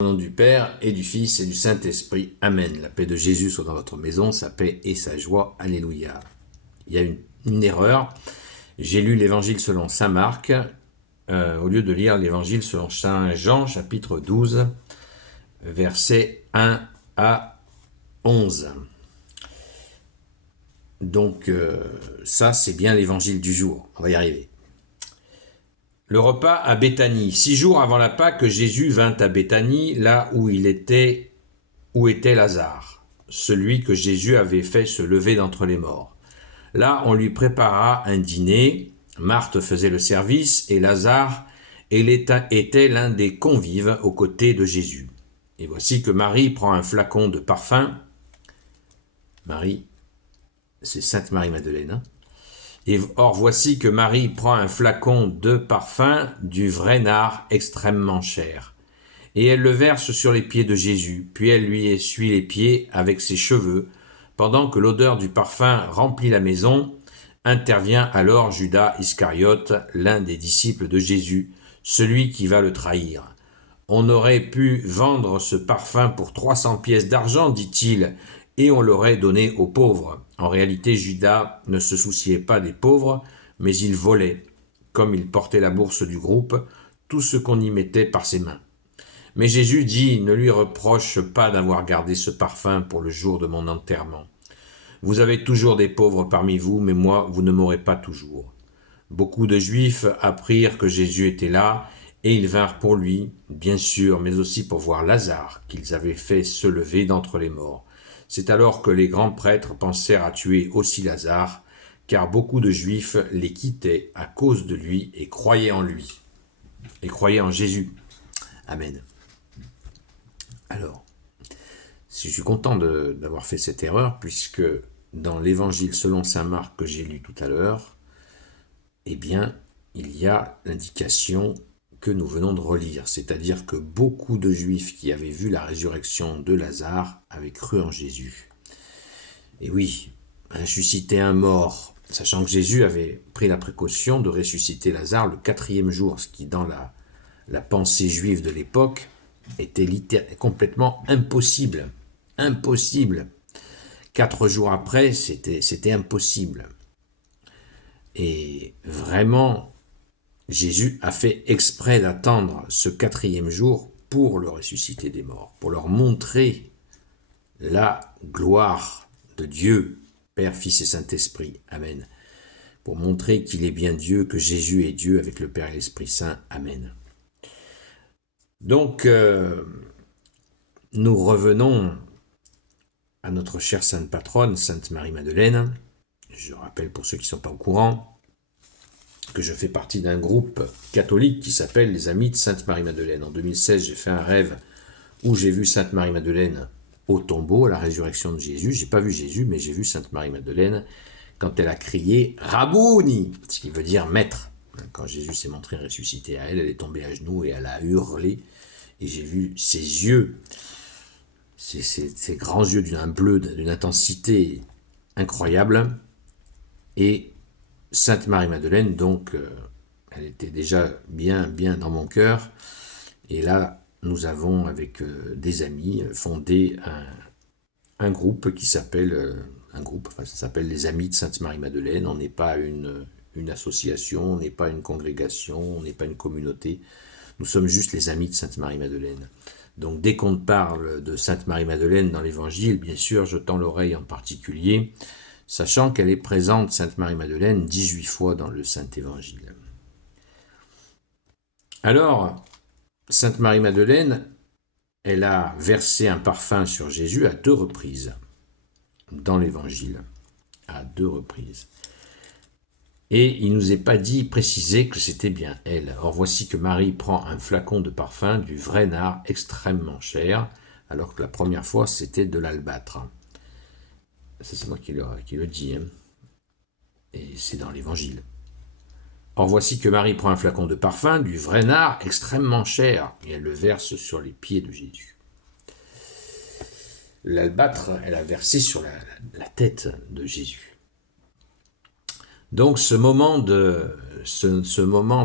Au nom du Père et du Fils et du Saint-Esprit. Amen. La paix de Jésus soit dans votre maison, sa paix et sa joie. Alléluia. Il y a une erreur. J'ai lu l'évangile selon saint Marc, au lieu de lire l'évangile selon saint Jean, chapitre 12, versets 1 à 11. Donc ça, c'est bien l'évangile du jour. On va y arriver. Le repas à Béthanie. 6 jours avant la Pâque, Jésus vint à Béthanie, là où était Lazare, celui que Jésus avait fait se lever d'entre les morts. Là, on lui prépara un dîner. Marthe faisait le service et Lazare était l'un des convives aux côtés de Jésus. Et voici que Marie prend un flacon de parfum. Marie, c'est Sainte Marie-Madeleine, hein. Or, voici que Marie prend un flacon de parfum du vrai nard extrêmement cher. Et elle le verse sur les pieds de Jésus, puis elle lui essuie les pieds avec ses cheveux. Pendant que l'odeur du parfum remplit la maison, intervient alors Judas Iscariote, l'un des disciples de Jésus, celui qui va le trahir. On aurait pu vendre ce parfum pour 300 pièces d'argent, dit-il, et on l'aurait donné aux pauvres. En réalité, Judas ne se souciait pas des pauvres, mais il volait, comme il portait la bourse du groupe, tout ce qu'on y mettait par ses mains. Mais Jésus dit, ne lui reproche pas d'avoir gardé ce parfum pour le jour de mon enterrement. Vous avez toujours des pauvres parmi vous, mais moi, vous ne m'aurez pas toujours. Beaucoup de Juifs apprirent que Jésus était là, et ils vinrent pour lui, bien sûr, mais aussi pour voir Lazare, qu'ils avaient fait se lever d'entre les morts. C'est alors que les grands prêtres pensèrent à tuer aussi Lazare, car beaucoup de Juifs les quittaient à cause de lui et croyaient en lui, et croyaient en Jésus. Amen. Alors, je suis content d'avoir fait cette erreur, puisque dans l'évangile selon saint Marc que j'ai lu tout à l'heure, eh bien, il y a l'indication que nous venons de relire, c'est-à-dire que beaucoup de Juifs qui avaient vu la résurrection de Lazare avaient cru en Jésus. Et oui, ressusciter un mort, sachant que Jésus avait pris la précaution de ressusciter Lazare le 4e jour, ce qui dans la pensée juive de l'époque était complètement impossible. Impossible. 4 jours après, c'était impossible. Et vraiment, Jésus a fait exprès d'attendre ce 4e jour pour le ressusciter des morts, pour leur montrer la gloire de Dieu, Père, Fils et Saint-Esprit. Amen. Pour montrer qu'il est bien Dieu, que Jésus est Dieu avec le Père et l'Esprit Saint. Amen. Donc, nous revenons à notre chère Sainte Patronne, Sainte Marie-Madeleine. Je rappelle pour ceux qui ne sont pas au courant que je fais partie d'un groupe catholique qui s'appelle les Amis de Sainte Marie-Madeleine. En 2016, j'ai fait un rêve où j'ai vu Sainte Marie-Madeleine au tombeau, à la résurrection de Jésus. J'ai pas vu Jésus, mais j'ai vu Sainte Marie-Madeleine quand elle a crié « Rabouni », ce qui veut dire « maître ». Quand Jésus s'est montré ressuscité à elle, elle est tombée à genoux et elle a hurlé. Et j'ai vu ses yeux, ces grands yeux d'un bleu, d'une intensité incroyable. Et Sainte Marie-Madeleine, donc, elle était déjà bien bien dans mon cœur. Et là, nous avons, avec des amis, fondé un groupe qui s'appelle, ça s'appelle les Amis de Sainte Marie-Madeleine. On n'est pas une association, on n'est pas une congrégation, on n'est pas une communauté. Nous sommes juste les Amis de Sainte Marie-Madeleine. Donc, dès qu'on parle de Sainte Marie-Madeleine dans l'Évangile, bien sûr, je tends l'oreille en particulier, sachant qu'elle est présente, Sainte Marie-Madeleine, 18 fois dans le Saint-Évangile. Alors, Sainte Marie-Madeleine, elle a versé un parfum sur Jésus à 2 reprises, dans l'Évangile, à 2 reprises. Et il ne nous est pas précisé que c'était bien elle. Or, voici que Marie prend un flacon de parfum du vrai nard extrêmement cher, alors que la première fois, c'était de l'albâtre. Ça, c'est moi qui le dis, hein. Et c'est dans l'Évangile. Or, voici que Marie prend un flacon de parfum du vrai nard extrêmement cher, et elle le verse sur les pieds de Jésus. L'albâtre, elle a versé sur la tête de Jésus. Donc, ce moment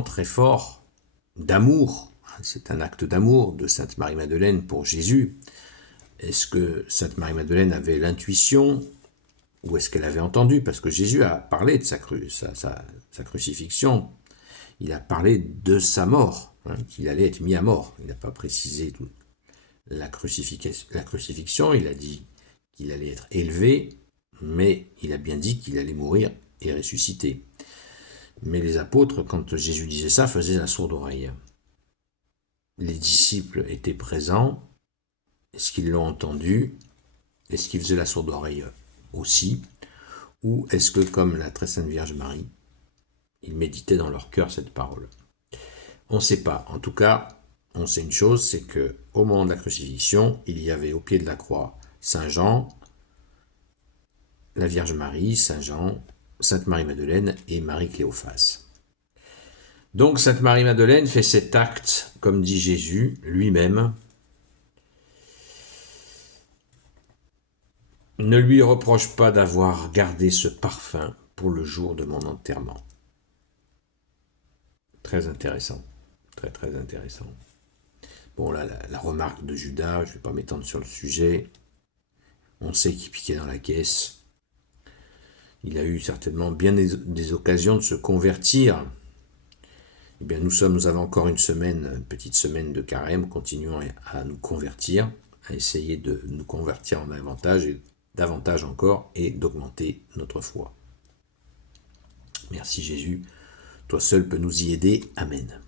très fort d'amour, C'est un acte d'amour de Sainte Marie-Madeleine pour Jésus. Est-ce que Sainte Marie-Madeleine avait l'intuition ou est-ce qu'elle avait entendu? Parce que Jésus a parlé de sa crucifixion. Il a parlé de sa mort, qu'il allait être mis à mort. Il n'a pas précisé tout. La crucifixion, il a dit qu'il allait être élevé, mais il a bien dit qu'il allait mourir et ressusciter. Mais les apôtres, quand Jésus disait ça, faisaient la sourde oreille. Les disciples étaient présents. Est-ce qu'ils l'ont entendu? Est-ce qu'ils faisaient la sourde oreille aussi? Ou est-ce que, comme la très sainte Vierge Marie, ils méditaient dans leur cœur cette parole? On ne sait pas. En tout cas, on sait une chose, c'est que au moment de la crucifixion, il y avait au pied de la croix Saint Jean, la Vierge Marie, Saint Jean, Sainte Marie-Madeleine et Marie-Cléophas. Donc Sainte Marie-Madeleine fait cet acte, comme dit Jésus lui-même. Ne lui reproche pas d'avoir gardé ce parfum pour le jour de mon enterrement. Très intéressant, très très intéressant. Bon là, la remarque de Judas, je ne vais pas m'étendre sur le sujet. On sait qu'il piquait dans la caisse. Il a eu certainement bien des occasions de se convertir. Eh bien, nous avons encore une petite semaine de carême, continuons à nous convertir, à essayer de nous convertir en davantage encore, et d'augmenter notre foi. Merci Jésus, toi seul peux nous y aider. Amen.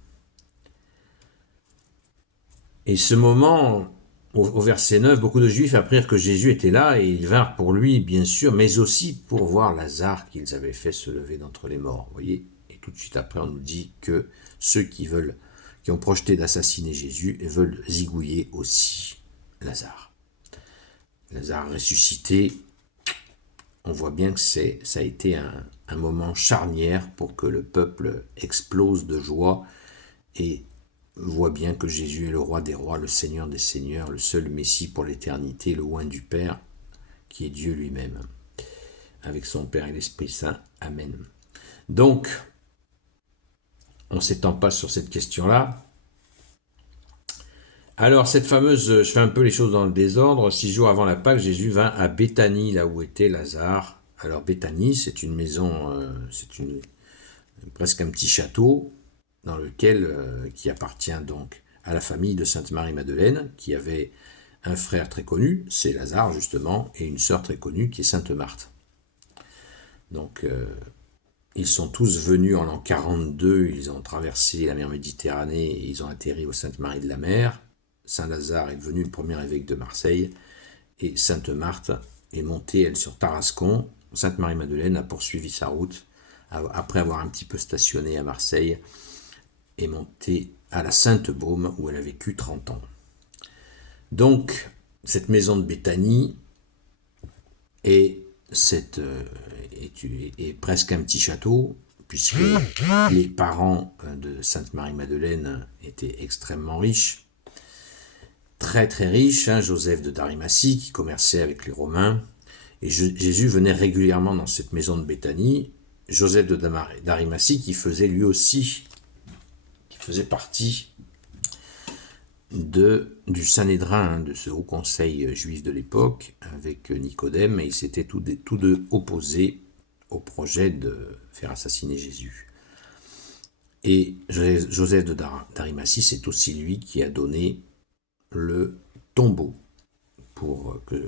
Et ce moment, au verset 9, beaucoup de Juifs apprirent que Jésus était là, et ils vinrent pour lui, bien sûr, mais aussi pour voir Lazare qu'ils avaient fait se lever d'entre les morts. Vous voyez ? Et tout de suite après, on nous dit que ceux qui ont projeté d'assassiner Jésus veulent zigouiller aussi Lazare. Lazare ressuscité, on voit bien que ça a été un moment charnière pour que le peuple explose de joie et voit bien que Jésus est le roi des rois, le Seigneur des seigneurs, le seul Messie pour l'éternité, le oint du Père, qui est Dieu lui-même, avec son Père et l'Esprit Saint. Amen. Donc, on ne s'étend pas sur cette question-là. Alors, cette fameuse, je fais un peu les choses dans le désordre, 6 jours avant la Pâque, Jésus vint à Béthanie, là où était Lazare. Alors, Béthanie, c'est une maison, presque un petit château, dans lequel, qui appartient donc à la famille de Sainte Marie-Madeleine, qui avait un frère très connu, c'est Lazare justement, et une sœur très connue, qui est Sainte Marthe. Donc, ils sont tous venus en l'an 42, ils ont traversé la mer Méditerranée et ils ont atterri au Sainte-Marie de la Mer. Saint Lazare est devenu le premier évêque de Marseille et Sainte Marthe est montée, elle, sur Tarascon. Sainte Marie-Madeleine a poursuivi sa route après avoir un petit peu stationné à Marseille et montée à la Sainte-Baume où elle a vécu 30 ans. Donc, cette maison de Béthanie est presque un petit château, puisque les parents de Sainte Marie-Madeleine étaient extrêmement riches, très très riches, Joseph de d'Arimathie qui commerçait avec les Romains, et Jésus venait régulièrement dans cette maison de Béthanie. Joseph de d'Arimathie qui faisait partie du Sanhédrin, de ce haut conseil juif de l'époque, avec Nicodème, et ils s'étaient tous deux opposés au projet de faire assassiner Jésus. Et Joseph de d'Arimathie, c'est aussi lui qui a donné le tombeau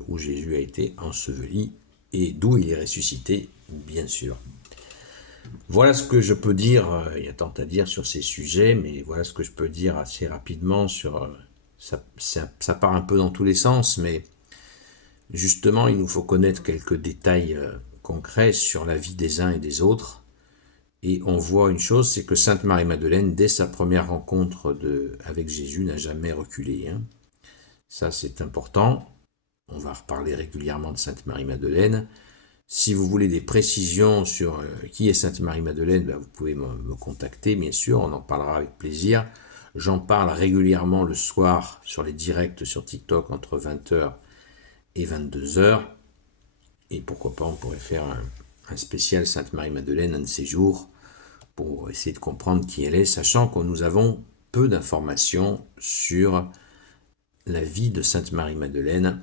où Jésus a été enseveli et d'où il est ressuscité, bien sûr. Voilà ce que je peux dire, il y a tant à dire sur ces sujets, mais voilà ce que je peux dire assez rapidement sur... Ça part un peu dans tous les sens, mais justement, il nous faut connaître quelques détails concrets sur la vie des uns et des autres. Et on voit une chose, c'est que Sainte Marie-Madeleine, dès sa première rencontre avec Jésus, n'a jamais reculé. Ça, c'est important. On va reparler régulièrement de Sainte Marie-Madeleine. Si vous voulez des précisions sur qui est Sainte Marie-Madeleine, vous pouvez me contacter, bien sûr, on en parlera avec plaisir. J'en parle régulièrement le soir sur les directs sur TikTok entre 20h et 22h. Et pourquoi pas, on pourrait faire un spécial Sainte Marie-Madeleine, un de ces jours, pour essayer de comprendre qui elle est, sachant que nous avons peu d'informations sur la vie de Sainte Marie-Madeleine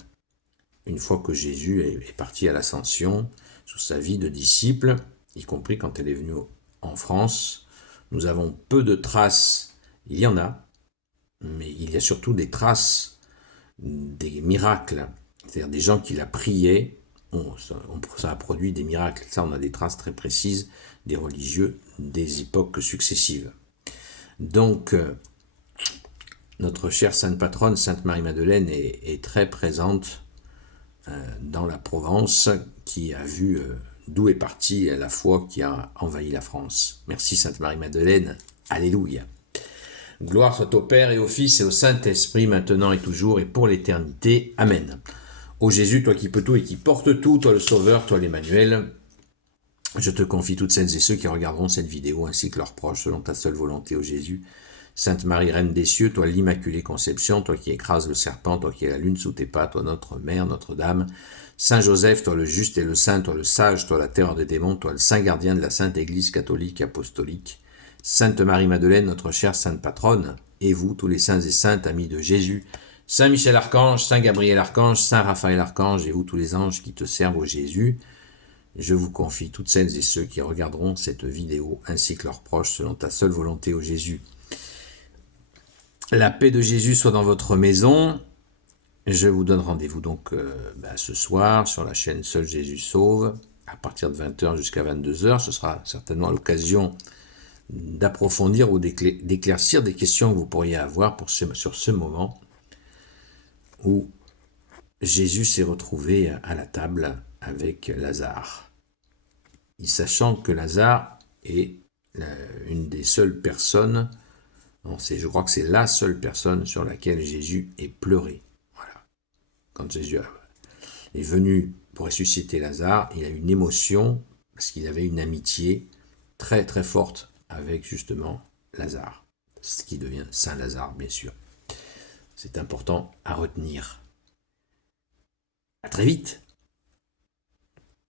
une fois que Jésus est parti à l'Ascension, sur sa vie de disciple, y compris quand elle est venue en France. Nous avons peu de traces, il y en a, mais il y a surtout des traces des miracles, c'est-à-dire des gens qui la priaient, ça a produit des miracles. Ça, on a des traces très précises des religieux des époques successives. Donc, notre chère sainte patronne, Sainte Marie-Madeleine, est très présente dans la Provence, qui a vu d'où est partie la foi qui a envahi la France. Merci Sainte Marie-Madeleine, alléluia. Gloire soit au Père et au Fils et au Saint-Esprit, maintenant et toujours et pour l'éternité. Amen. Ô Jésus, toi qui peux tout et qui portes tout, toi le Sauveur, toi l'Emmanuel, je te confie toutes celles et ceux qui regarderont cette vidéo ainsi que leurs proches selon ta seule volonté, ô Jésus. Sainte Marie, Reine des cieux, toi l'Immaculée Conception, toi qui écrases le serpent, toi qui es la lune sous tes pas, toi notre Mère, Notre-Dame. Saint Joseph, toi le juste et le saint, toi le sage, toi la terreur des démons, toi le saint gardien de la Sainte Église catholique apostolique. Sainte Marie-Madeleine, notre chère sainte patronne, et vous, tous les saints et saintes, amis de Jésus, Saint Michel Archange, Saint Gabriel Archange, Saint Raphaël Archange, et vous, tous les anges qui te servent au Jésus, je vous confie toutes celles et ceux qui regarderont cette vidéo, ainsi que leurs proches, selon ta seule volonté, ô Jésus. La paix de Jésus soit dans votre maison. Je vous donne rendez-vous donc ce soir sur la chaîne Seul Jésus Sauve, à partir de 20h jusqu'à 22h. Ce sera certainement l'occasion d'approfondir ou d'éclaircir des questions que vous pourriez avoir sur ce moment où Jésus s'est retrouvé à la table avec Lazare. Sachant que Lazare est une des seules personnes, je crois que c'est la seule personne sur laquelle Jésus ait pleuré. Voilà. Quand Jésus est venu pour ressusciter Lazare, il a eu une émotion parce qu'il avait une amitié très très forte avec justement Lazare, ce qui devient Saint Lazare, bien sûr. C'est important à retenir. À très vite.